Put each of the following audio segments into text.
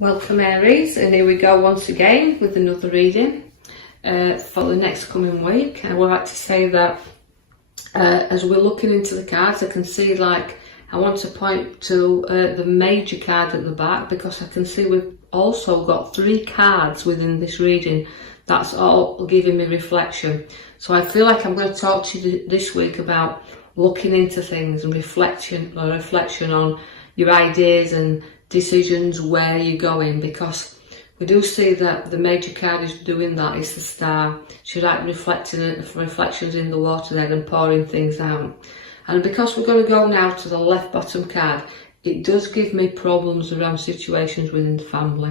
Welcome Aries, and here we go once again with another reading for the next coming week. I would like to say that as we're looking into the cards, I can see, like, I want to point to the major card at the back, because I can see we've also got 3 cards within this reading. That's all giving me reflection. So I feel like I'm going to talk to you this week about looking into things and reflection on your ideas and decisions, where you're going, because we do see that the major card is doing that. It's the Star. She's like reflections in the water there and pouring things out. And because we're going to go now to the left bottom card, it does give me problems around situations within the family,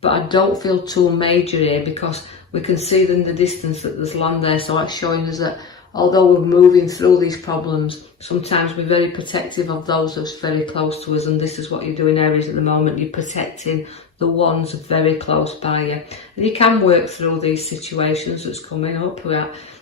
but I don't feel too major here, because we can see in the distance that there's land there. So it's showing us that although we're moving through these problems, sometimes we're very protective of those that's very close to us, and this is what you're doing, Aries, at the moment. You're protecting the ones very close by you. And you can work through these situations that's coming up,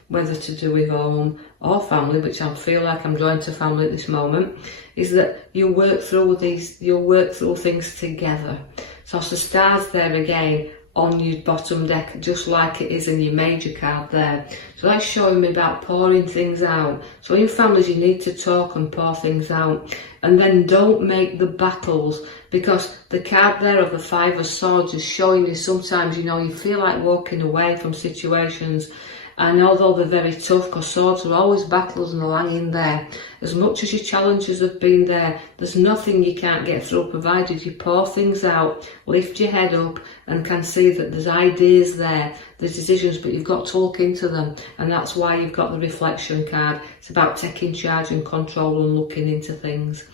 whether to do with home or family, which I feel like I'm drawing to family at this moment, is that you work through things together. So the Star's there again on your bottom deck, just like it is in your major card there. So that's showing me about pouring things out. So in families, you need to talk and pour things out, and then don't make the battles, because the card there of the 5 of Swords is showing you sometimes, you feel like walking away from situations. And although they're very tough, because swords are always battles and they're hanging there, as much as your challenges have been there, there's nothing you can't get through, provided you pour things out, lift your head up, and can see that there's ideas there, there's decisions, but you've got to look into them. And that's why you've got the reflection card. It's about taking charge and control and looking into things.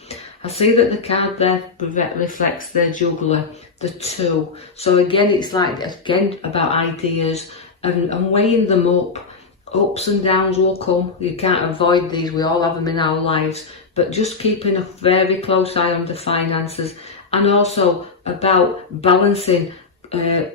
I see that the card there reflects the Juggler, the 2. So again, it's like, about ideas, and weighing them up. Ups and downs will come. You can't avoid these. We all have them in our lives. But just keeping a very close eye on the finances, and also about balancing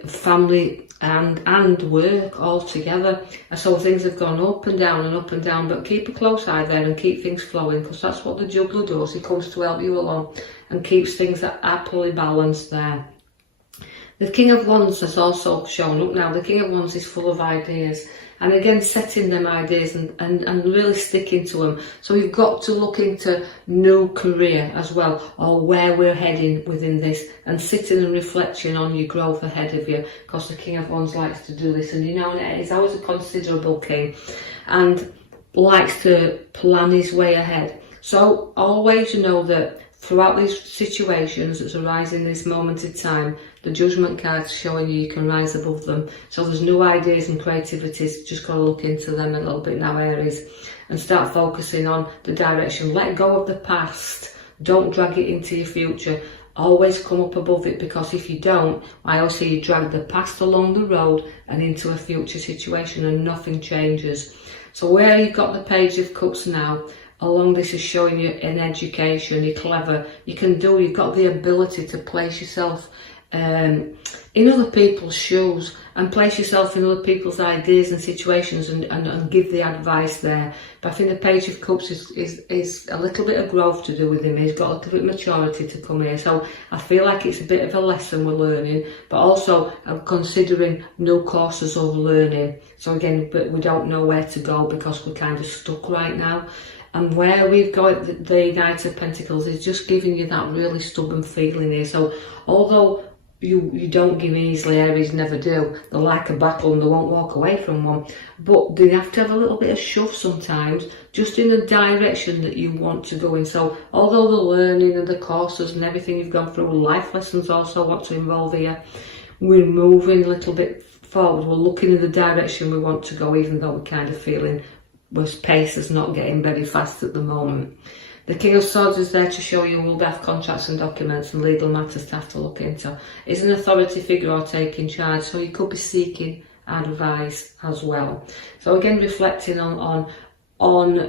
family and work all together. So things have gone up and down, but keep a close eye there and keep things flowing, because that's what the Juggler does. He comes to help you along and keeps things happily balanced there. The King of Wands has also shown up now. The King of Wands is full of ideas, and again, setting them ideas and really sticking to them. So you've got to look into new career as well, or where we're heading within this, and sitting and reflecting on your growth ahead of you, because the King of Wands likes to do this. And he's always a considerable king and likes to plan his way ahead. So always that throughout these situations that's arising in this moment in time, the Judgment card's showing you can rise above them. So there's new ideas and creativities. Just got to look into them a little bit now, Aries, and start focusing on the direction. Let go of the past. Don't drag it into your future. Always come up above it, because if you don't, I also see you drag the past along the road and into a future situation, and nothing changes. So where you've got the Page of Cups now, along this is showing you in education, you're clever, you've got the ability to place yourself in other people's shoes, and place yourself in other people's ideas and situations, and give the advice there. But I think the Page of Cups is a little bit of growth to do with him. He's got a little bit of maturity to come here. So I feel like it's a bit of a lesson we're learning, but also I'm considering new courses of learning. So again, but we don't know where to go, because we're kind of stuck right now. And where we've got the Knight of Pentacles is just giving you that really stubborn feeling here. So although you don't give in easily, Aries never do. They're like a battle and they won't walk away from one. But they have to have a little bit of shove sometimes, just in the direction that you want to go in. So although the learning and the courses and everything you've gone through, life lessons also want to involve here, we're moving a little bit forward. We're looking in the direction we want to go, even though we're kind of feeling whereas pace is not getting very fast at the moment. The King of Swords is there to show you we'll have contracts and documents and legal matters to have to look into. Is an authority figure or taking charge, so you could be seeking advice as well. So again, reflecting on whole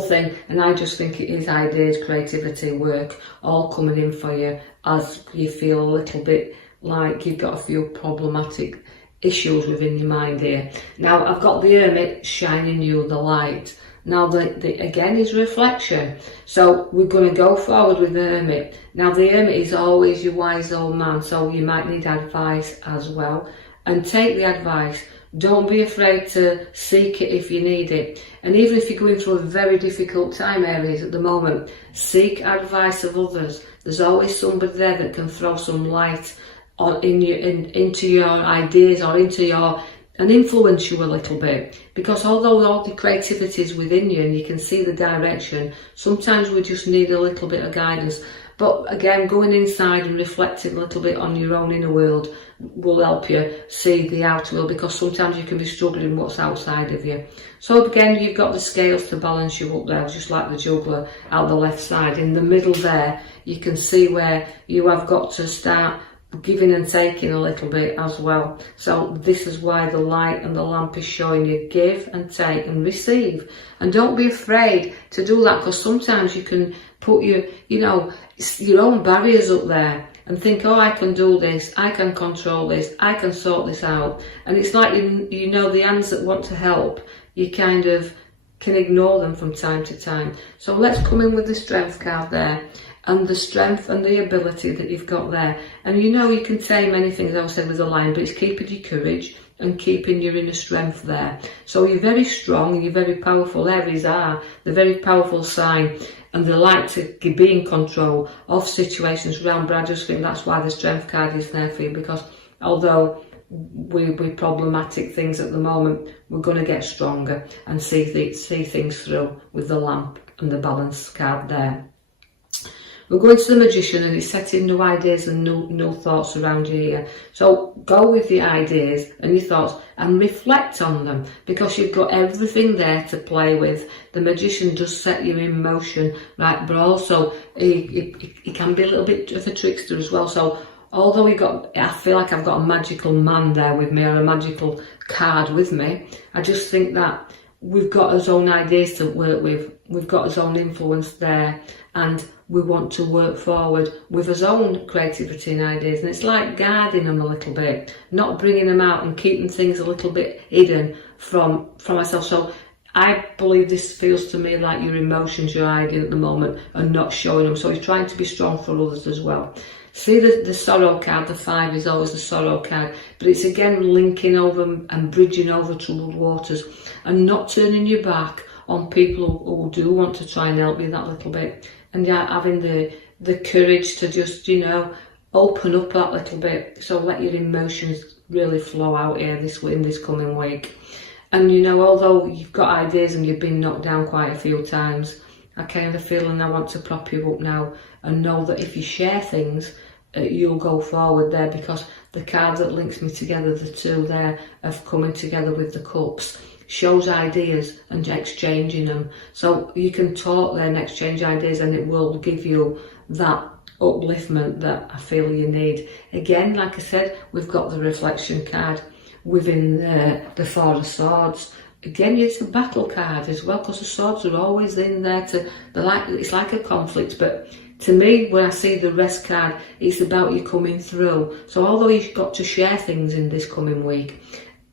thing, and I just think it is ideas, creativity, work, all coming in for you as you feel a little bit like you've got a few problematic issues within your mind here. Now I've got the Hermit shining you the light. Now the again is reflection. So we're going to go forward with the Hermit. Now the Hermit is always your wise old man, so you might need advice as well. And take the advice. Don't be afraid to seek it if you need it. And even if you're going through a very difficult time, Aries, at the moment, seek advice of others. There's always somebody there that can throw some light on into your ideas or and influence you a little bit. Because although all the creativity is within you and you can see the direction, sometimes we just need a little bit of guidance. But again, going inside and reflecting a little bit on your own inner world will help you see the outer world, because sometimes you can be struggling what's outside of you. So again, you've got the scales to balance you up there, just like the juggler out the left side. In the middle there, you can see where you have got to start giving and taking a little bit as well. So this is why the light and the lamp is showing you give and take and receive. And don't be afraid to do that, because sometimes you can put your own barriers up there and think, oh, I can do this, I can control this, I can sort this out. And it's like, the hands that want to help, you kind of can ignore them from time to time. So let's come in with the Strength card there, and the strength and the ability that you've got there. And you can say many things, I said with the Lion, but it's keeping your courage and keeping your inner strength there. So you're very strong and you're very powerful. Aries are the very powerful sign, and they like to be in control of situations around. But I just think that's why the Strength card is there for you, because although we're problematic things at the moment, we're going to get stronger and see things through with the Lamp and the Balance card there. We're going to the Magician, and he's setting new ideas and new thoughts around you here. So go with the ideas and your thoughts and reflect on them, because you've got everything there to play with. The Magician does set you in motion, right? But also he can be a little bit of a trickster as well. So although I feel like I've got a magical man there with me, or a magical card with me, I just think that we've got our own ideas to work with. We've got our own influence there, and we want to work forward with our own creativity and ideas. And it's like guarding them a little bit, not bringing them out and keeping things a little bit hidden from myself. So I believe this feels to me like your emotions you're hiding at the moment and not showing them. So he's trying to be strong for others as well. See the Sorrow card, the 5 is always the Sorrow card, but it's again linking over and bridging over troubled waters and not turning your back on people who do want to try and help you that little bit. And having the courage to just, open up that little bit. So let your emotions really flow out here in this coming week. And although you've got ideas and you've been knocked down quite a few times, I kind of feel and I want to prop you up now and know that if you share things, you'll go forward there, because the card that links me together, the two there of coming together with the Cups, shows ideas and exchanging them. So you can talk there and exchange ideas, and it will give you that upliftment that I feel you need. Again, like I said, we've got the Reflection card within the 4 of Swords. Again, it's a battle card as well, because the swords are always in there it's like a conflict. But to me, when I see the Rest card, it's about you coming through. So although you've got to share things in this coming week,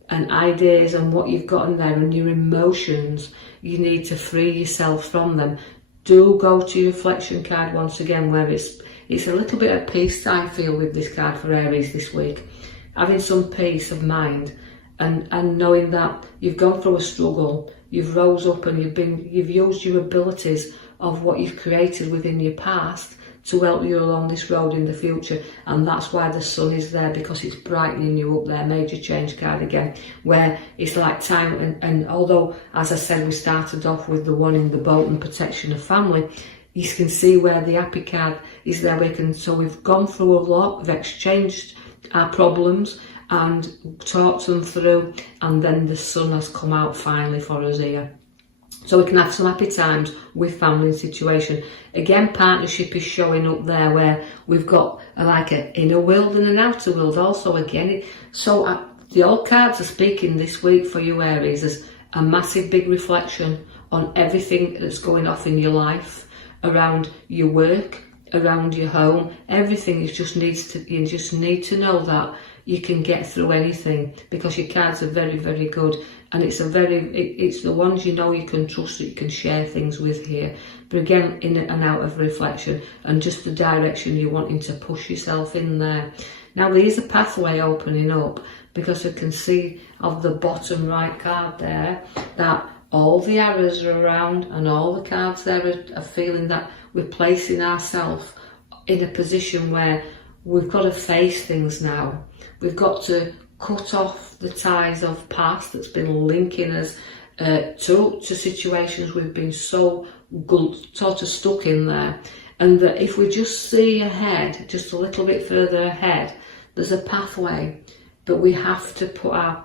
and ideas and what you've got in there and your emotions, you need to free yourself from them. Do go to your Reflection card once again, where it's a little bit of peace I feel with this card for Aries this week. Having some peace of mind and knowing that you've gone through a struggle, you've rose up and you've used your abilities of what you've created within your past to help you along this road in the future. And that's why the Sun is there, because it's brightening you up there. Major change card again, where it's like time, and although, as I said, we started off with the one in the boat and protection of family, you can see where the Happy card is there. So we've gone through a lot, we've exchanged our problems and talked them through, and then the Sun has come out finally for us here. So we can have some happy times with family and situation. Again, partnership is showing up there, where we've got like an inner world and an outer world also again. So the old cards are speaking this week for you, Aries, as a massive big reflection on everything that's going off in your life, around your work, around your home. Everything you just need to know that you can get through anything, because your cards are very, very good. and it's it's the ones you know you can trust, that you can share things with here. But again, in and out of reflection, and just the direction you're wanting to push yourself in there. Now there's a pathway opening up, because I can see of the bottom right card there that all the arrows are around, and all the cards there are feeling that we're placing ourselves in a position where we've got to face things now. We've got to cut off the ties of past that's been linking us to situations we've been so sort of stuck in there. And that if we just see ahead, just a little bit further ahead, there's a pathway, but we have to put our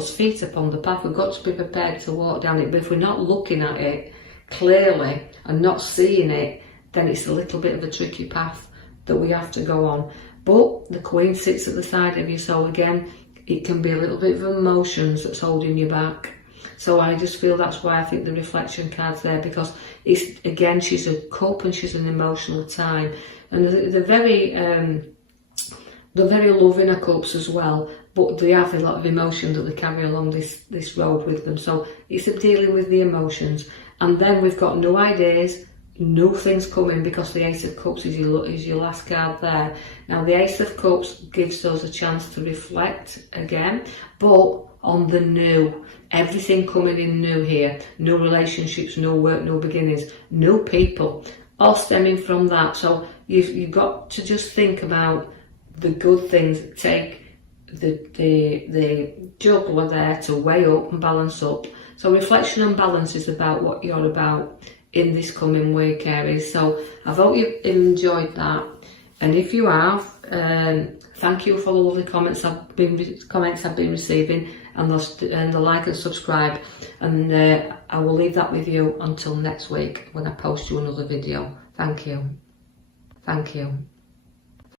feet upon the path. We've got to be prepared to walk down it. But if we're not looking at it clearly and not seeing it, then it's a little bit of a tricky path that we have to go on. But the Queen sits at the side of you, so again, it can be a little bit of emotions that's holding you back. So I just feel that's why I think the reflection card's there, because it's, again, she's a cup and she's an emotional time, and they're very loving, her cups as well, but they have a lot of emotion that they carry along this road with them. So it's dealing with the emotions. And then we've got new ideas, new things coming, because the Ace of Cups is your last card there. Now the Ace of Cups gives us a chance to reflect again, but on the new. Everything coming in new here. New relationships, new work, new beginnings, new people, all stemming from that. So you've got to just think about the good things. Take the juggler there to weigh up and balance up. So reflection and balance is about what you're about in this coming week, Aries. So I hope you've enjoyed that, and if you have, thank you for the lovely comments I've been receiving, and the like and subscribe, and I will leave that with you until next week when I post you another video. Thank you.